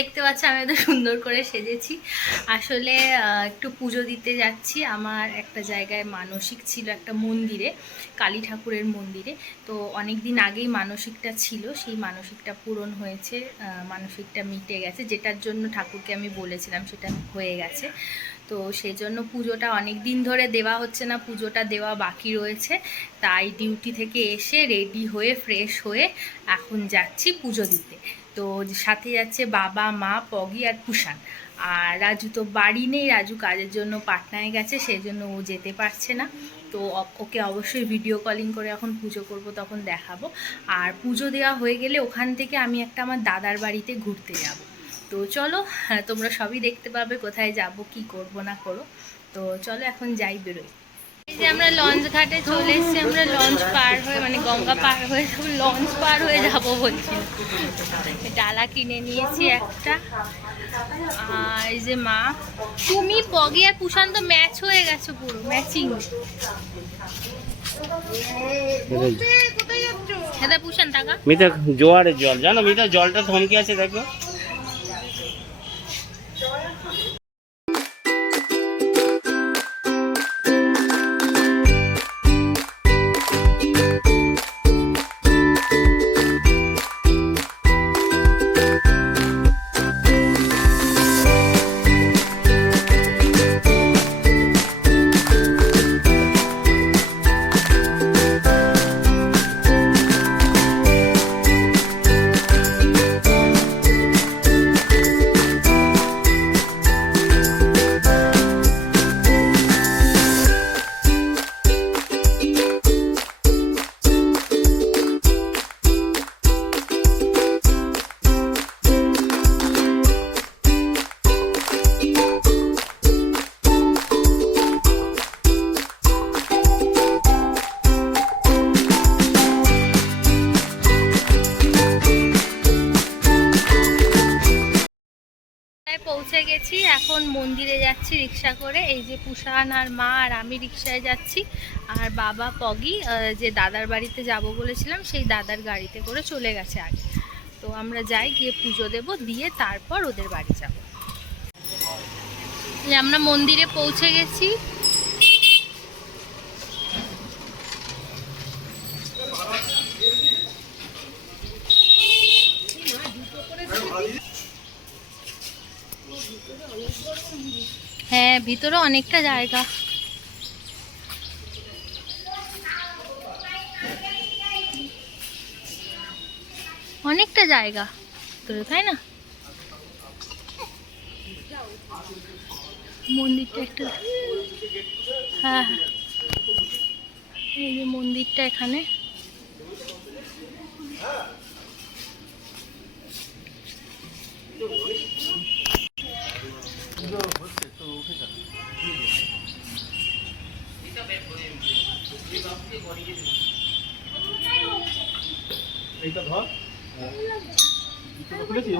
দেখতে পাচ্ছ আমি এত সুন্দর করে সেজেছি। আসলে একটু পুজো দিতে যাচ্ছি। আমার একটা জায়গায় মানসিক ছিল, একটা মন্দিরে, কালী ঠাকুরের মন্দিরে। তো অনেক দিন আগেই মানসিকটা ছিল, সেই মানসিকটা পূরণ হয়েছে, মানসিকটা মিটে গেছে। যেটার জন্য ঠাকুরকে আমি বলেছিলাম সেটা হয়ে গেছে। তো সেই জন্য পুজোটা অনেক দিন ধরে দেওয়া হচ্ছে না, পুজোটা দেওয়া বাকি রয়েছে। তাই ডিউটি থেকে এসে রেডি হয়ে ফ্রেশ হয়ে এখন যাচ্ছি পুজো দিতে। তো সাথে যাচ্ছে বাবা, মা, পগি আর পুষান। আর রাজু তো বাড়ি নেই, রাজু কাজের জন্য পাটনায় গেছে, সেই জন্য ও যেতে পারছে না। তো ওকে অবশ্যই ভিডিও কলিং করে এখন পুজো করব, তখন দেখাবো। আর পুজো দেওয়া হয়ে গেলে ওখান থেকে আমি একটা আমার দাদার বাড়িতে ঘুরতে যাব। তো চলো, তোমরা সবই দেখতে পাবে কোথায় যাব, কি করব না করো। তো চলো এখন যাই, বেরোই। এই যে আমরা লঞ্চ ঘাটে চলে এসেছি। আমরা লঞ্চ পার হয়ে, মানে গঙ্গা পার হয়ে যাবো, লঞ্চ পার হয়ে যাবো বলছি। ডালা কিনে নিয়েছি একটা। আর এই যে মা, তুমি, পগি আর পুষান তো ম্যাচ হয়ে গেছে, পুরো ম্যাচিং। দাদা পুষান টাকা মিতা জোয়ারের জল, জানো মিতা জলটা থমকে আছে দেখো। পৌঁছে গেছি, এখন মন্দিরে যাচ্ছি রিক্সা করে। এই যে পুষান আর মা আর আমি রিক্সায় যাচ্ছি। আর বাবা, পগি যে দাদার বাড়িতে যাব বলেছিলাম সেই দাদার গাড়িতে করে চলে গেছে আগে। তো আমরা যাই, গিয়ে পুজো দেব, দিয়ে তারপর ওদের বাড়ি যাব। আমরা মন্দিরে পৌঁছে গেছি। হ্যাঁ, ভিতরে অনেকটা জায়গা। অনেকটা জায়গা ভিতরে, তাই না? মন্দিরটা একটা, হ্যাঁ হ্যাঁ, এই যে মন্দিরটা এখানে। এইটা ধর খুলেছি।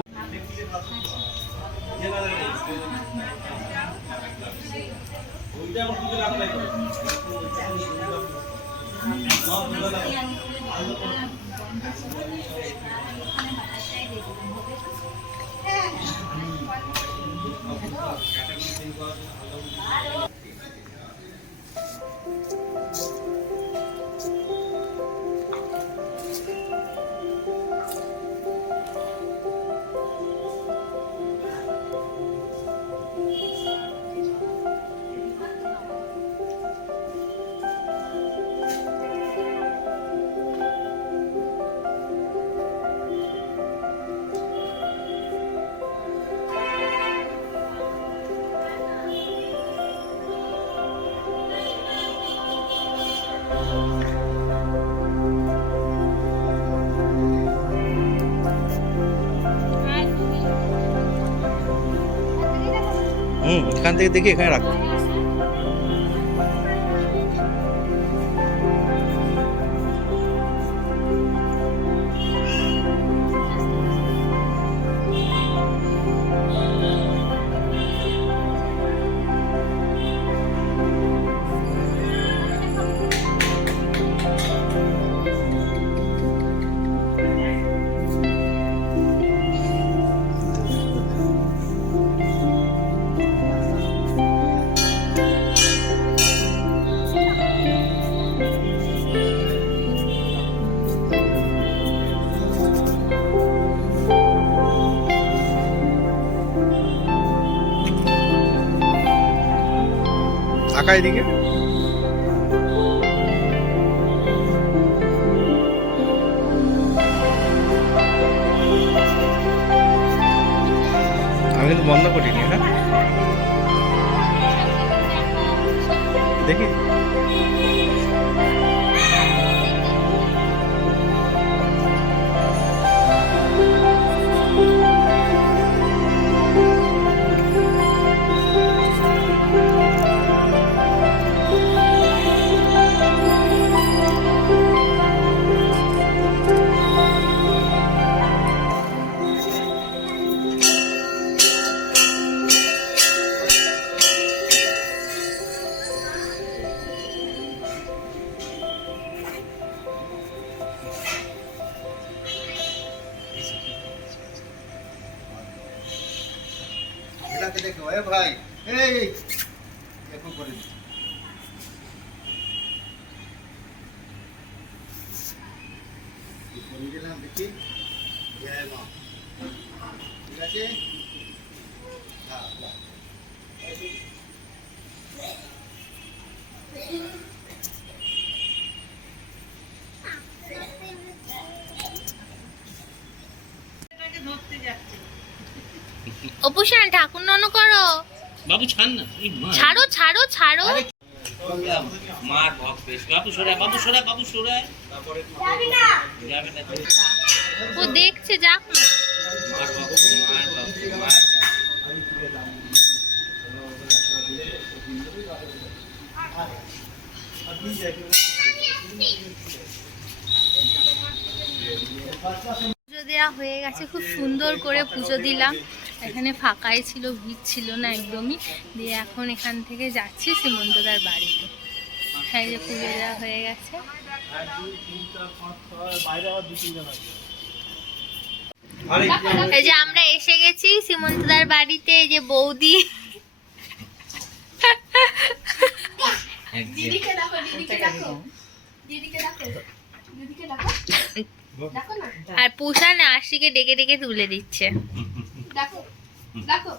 ওইটা আমার দিকে রাখলাই করে এখান থেকে দেখি এখানে রাখো। তাকা এদিকে। আমি কিন্তু বন্ধ করিনি, হ্যাঁ দেখি। এটাকে দেখো এ ভাই, এই দেখো করে দিচ্ছি। করে দিলাম, দেখি জয় মা, ঠিক আছে। হ্যাঁ অপুষান ঠাকুর নন করো, বাবু ছাড় না, এই মা। ছাড়ো ছাড়ো ছাড়ো। মার ভক্ত বেশ। বাবু সরে, বাবু সরে, বাবু সরে। তারপরে যাবে না তো। ও দেখছে, যাক না। মার ভক্ত, মার ভক্ত, মার ভক্ত। পুজো দেওয়া হয়ে গেছে, খুব সুন্দর করে পুজো দিলাম। এখানে ফাঁকাই ছিল, ভিড় ছিল না একদমই। দিয়ে এখন এখান থেকে যাচ্ছি সীমন্তদার বাড়িতে। হ্যাঁ, যে পুজো দেওয়া হয়ে গেছে। এই যে আমরা এসে গেছি সীমন্তদার বাড়িতে। এই যে বৌদি, দিদিকে দেখো, দিদিকে দেখো, দিদিকে দেখো, দিদিকে দেখো, দেখো না, আর পুষান আশিকে ডেকে ডেকে তুলে দিচ্ছে। দেখো, দেখো,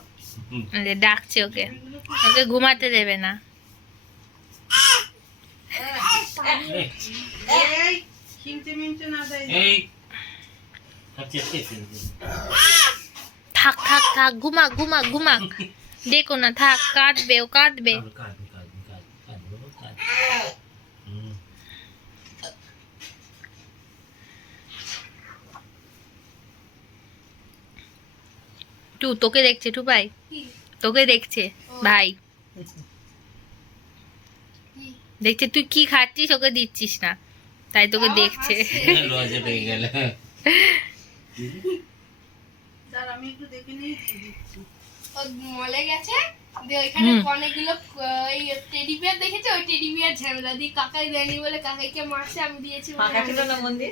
যে ডাকছে ওকে, ওকে ঘুমাতে দেবে না। এই আচ্ছা আচ্ছা। থাক থাক থাক, ঘুমা ঘুমা ঘুমা, দেখো না, থাক, কাঁদবে, ও কাঁদবে। টু তোকে দেখছে, টু ভাই তোকে দেখছে, ভাই দেখছে তুই কি খাচ্ছিস, ওকে দিচ্ছিস না, তাই তোকে দেখছে। লজে পেয়ে গেল। ও মলে গেছে, দিয়ে ওইখানে অনেকগুলো ওই টেডি বিয়ার দেখেছে, ওই টেডি বিয়ার ঝামেলা দিয়ে কাকাই দেয়নি বলে কাকাইকে মারছে, আমি দিয়েছি বলে।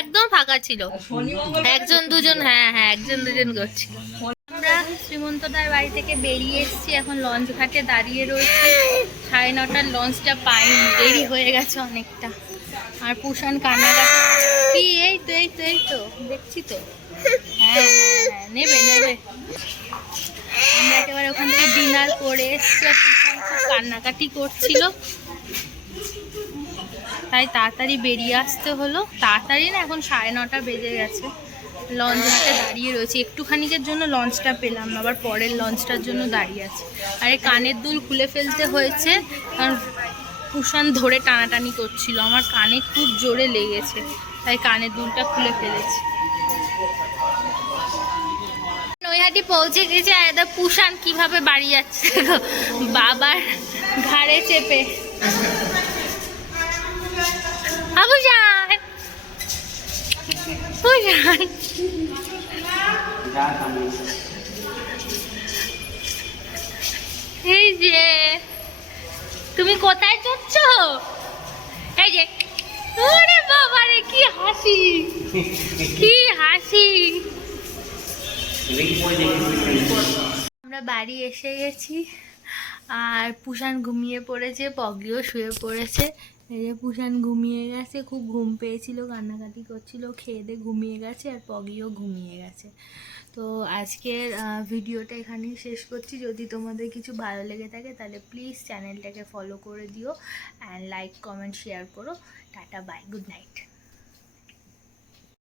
একদম ফাঁকা ছিল, একজন দুজন, হ্যাঁ হ্যাঁ একজন দুজন করছিল। আমরা শ্রীমন্তদার বাড়ি থেকে বেরিয়ে এসেছি, এখন লঞ্চ ঘাটে দাঁড়িয়ে রয়েছি। 9:30টার লঞ্চটা পাইনি, দেরি হয়ে গেছে অনেকটা। আর পুষান কান্নাকাটি, কি এই তো এই তো এই তো দেখছি তো, হ্যাঁ হ্যাঁ হ্যাঁ নেবে নেবে। আমরা একেবারে ওখান থেকে ডিনার করে এসেছি, আর পুষান খুব কান্নাকাটি করছিল, তাই তাড়াতাড়ি বেরিয়ে আসতে হলো। তাড়াতাড়ি না, এখন 9:30 বেজে গেছে। লঞ্চ ঘাটে দাঁড়িয়ে রয়েছে, একটুখানিকের জন্য লঞ্চটা পেলাম না, আবার পরের লঞ্চটার জন্য দাঁড়িয়ে আছে। আর এই কানের দুল খুলে ফেলতে হয়েছে, কারণ কুষাণ ধরে টানাটানি করছিল, আমার কানে খুব জোরে লেগেছে, তাই কানের দুলটা খুলে ফেলেছি। নৈহাটি পৌঁছে গেছে, আর এটা কুষাণ কিভাবে বাড়ি যাচ্ছে দেখো, বাবার ঘাড়ে চেপে। আবুজান, পুষাণ, এই যে তুমি কোথায় যাচ্ছ? এই যে, ওরে বাবা রে, কি হাসি, কি হাসি। আমরা বাড়ি এসে গেছি, আর পুষাণ ঘুমিয়ে পড়েছে, পগিও শুয়ে পড়েছে। এই যে পুষান ঘুমিয়ে গেছে, খুব ঘুম পেয়েছিল, কান্নাকাটি করছিল, খেয়ে দিয়ে ঘুমিয়ে গেছে, আর পগিও ঘুমিয়ে গেছে। তো আজকের ভিডিওটা এখানেই শেষ করছি। যদি তোমাদের কিছু ভালো লেগে থাকে তাহলে প্লিজ চ্যানেলটাকে ফলো করে দিও, অ্যান্ড লাইক কমেন্ট শেয়ার করো। Tata, bye, good night.